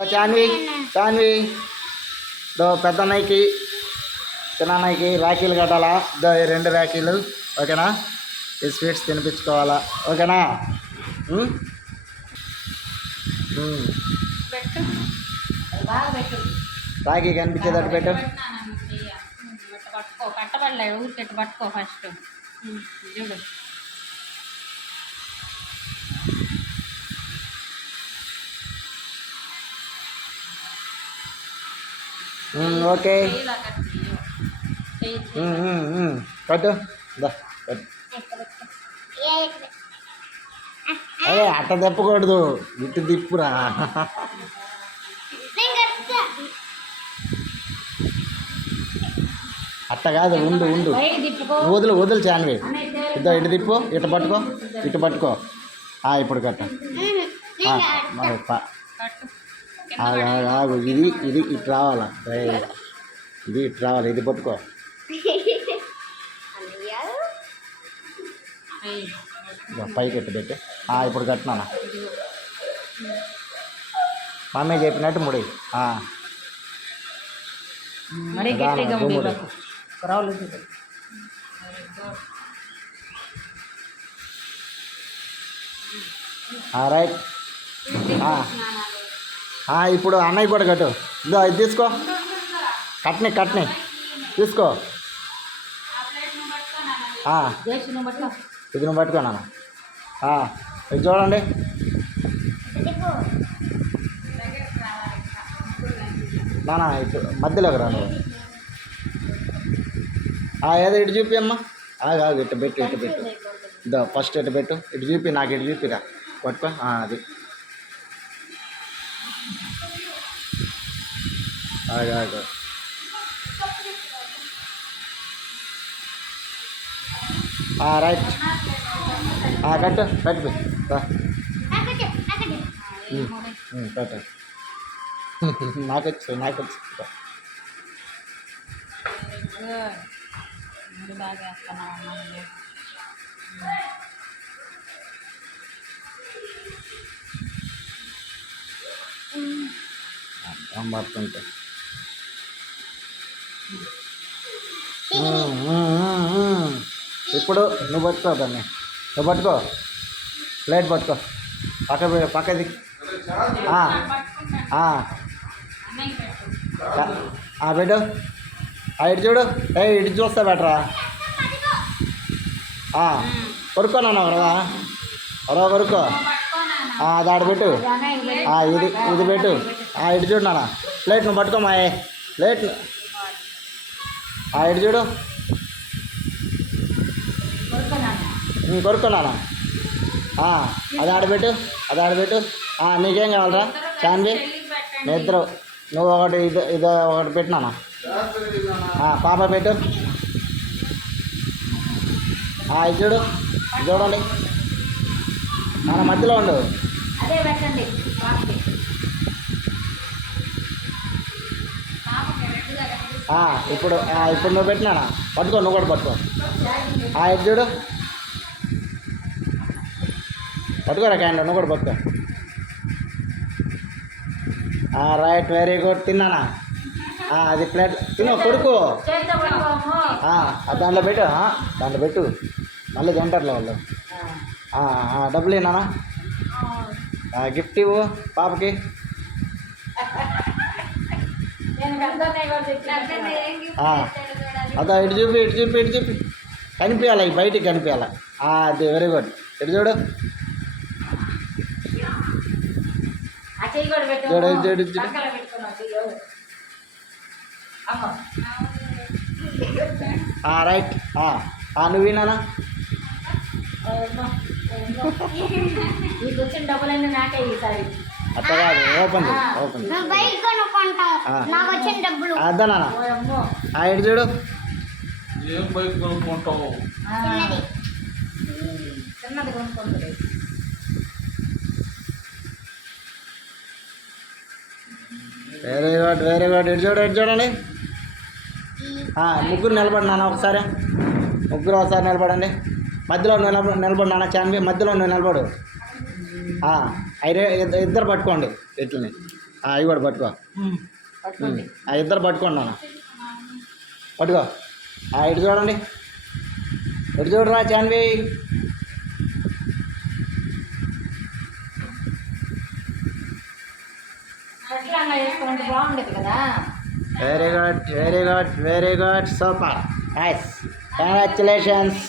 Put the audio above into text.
చాన్వి చాన్వి దో పెద్దన్నయ్యకి చిన్నన్నయ్యకి రాఖీలు కట్టాలా దో ఈ 2 రాఖీలు ఓకేనా ఈ స్వీట్స్ తినిపించుకోవాలా ఓకేనా రాఖీ కనిపించేటట్టు పెట్టు కట్టబడలే ఊరికి పట్టుకో ఫస్ట్ చూడు ఓకే కట్టు అదే అట్ట తిప్పకూడదు ఇటు తిప్పురా అట్ట కాదు ఉండు ఉండు వదులు చాన్వి ఇద్దా ఇటు తిప్పు ఇటు పట్టుకో ఇప్పుడు కట్ట ఆగు ఇది ఇటు రావాలా ఇది ఇటు రావాలి ఇది పట్టుకో పైకి ఎట్టు పెట్టి ఇప్పుడు కట్టినా మమ్మీ చెప్పినట్టు ముడి రైట్ ఇప్పుడు అన్నయ్య కూడా కట్టు ఇదో ఇది తీసుకో కట్ని తీసుకో ఇది నువ్వు పట్టుకో నాన్న ఇది చూడండి నాన్న ఇప్పుడు మధ్యలోకి రా నువ్వు ఏదో ఇటు చూపి అమ్మా ఆగు ఇటు పెట్టు ఇదో ఫస్ట్ ఇటు పెట్టు ఇటు చూపి నాకు ఇటు చూపిరా పట్టుకో అది ఆగు రైట్ కట్టు నాకొచ్చు పడుతుంటే ఇప్పుడు నువ్వు పట్టుకో దాన్ని ప్లేట్ పట్టుకో పక్కది పెట్టు ఇటు చూడు ఇటు చూస్తా బెటరా కొరుక్కోనన్నా కొరుక్కో దాడి పెట్టు ఇది పెట్టు ఇటు చూడు నాన్న ప్లేట్ నువ్వు పట్టుకోమా ప్లేట్ ఇటు చూడు కొరుక్కున్నానా అది ఆడబెట్టు నీకేం కావాలరా చాన్వి నిద్ర నువ్వు ఒకటి ఇది ఒకటి పెట్టినానా పాప పెట్టు ఇది చూడండి మన మధ్యలో ఉండు ఇప్పుడు నువ్వు పెట్టినానా పట్టుకో నువ్వు కూడా పట్టుకో ఇది చూడు పట్టుకోరా క్యాండ్ నువ్వు కూడా పట్టుకో రైట్ వెరీ గుడ్ తిన్నానా అది ప్లేట్ తిను కొడుకు దాంట్లో పెట్టు మళ్ళీ తింటారులే వాళ్ళు డబ్బులు ఏనానా గిఫ్ట్ ఇవ్వు పాపకి అదా ఇటు చూపి కనిపించాలి బయటికి కనిపించాలి అది వెరీ గుడ్ ఇటు చూడు రైట్ నువ్వు వినానా అట్ట కాదు ఓపెన్ అద్దనా ఇటు చూడు వెరీ గుడ్ ఇటు చూడండి ముగ్గురు నిలబడి నాన్న ఒకసారి నిలబడండి మధ్యలో నిలబడి నాన్న చాన్వి మధ్యలో నిలబడు ఇద్దరు పట్టుకోండి ఇట్లని అవి కూడా పట్టుకో. పట్టుకోండి. ఆ ఇద్దరు పట్టుకున్నాను. పట్టుకో. ఇటు చూడండి, ఇటు చూడరా జాన్వి. అట్లా అలా వేసుకోండి, బాగుండేది కదా. Very good, very good, very good, super, nice, congratulations.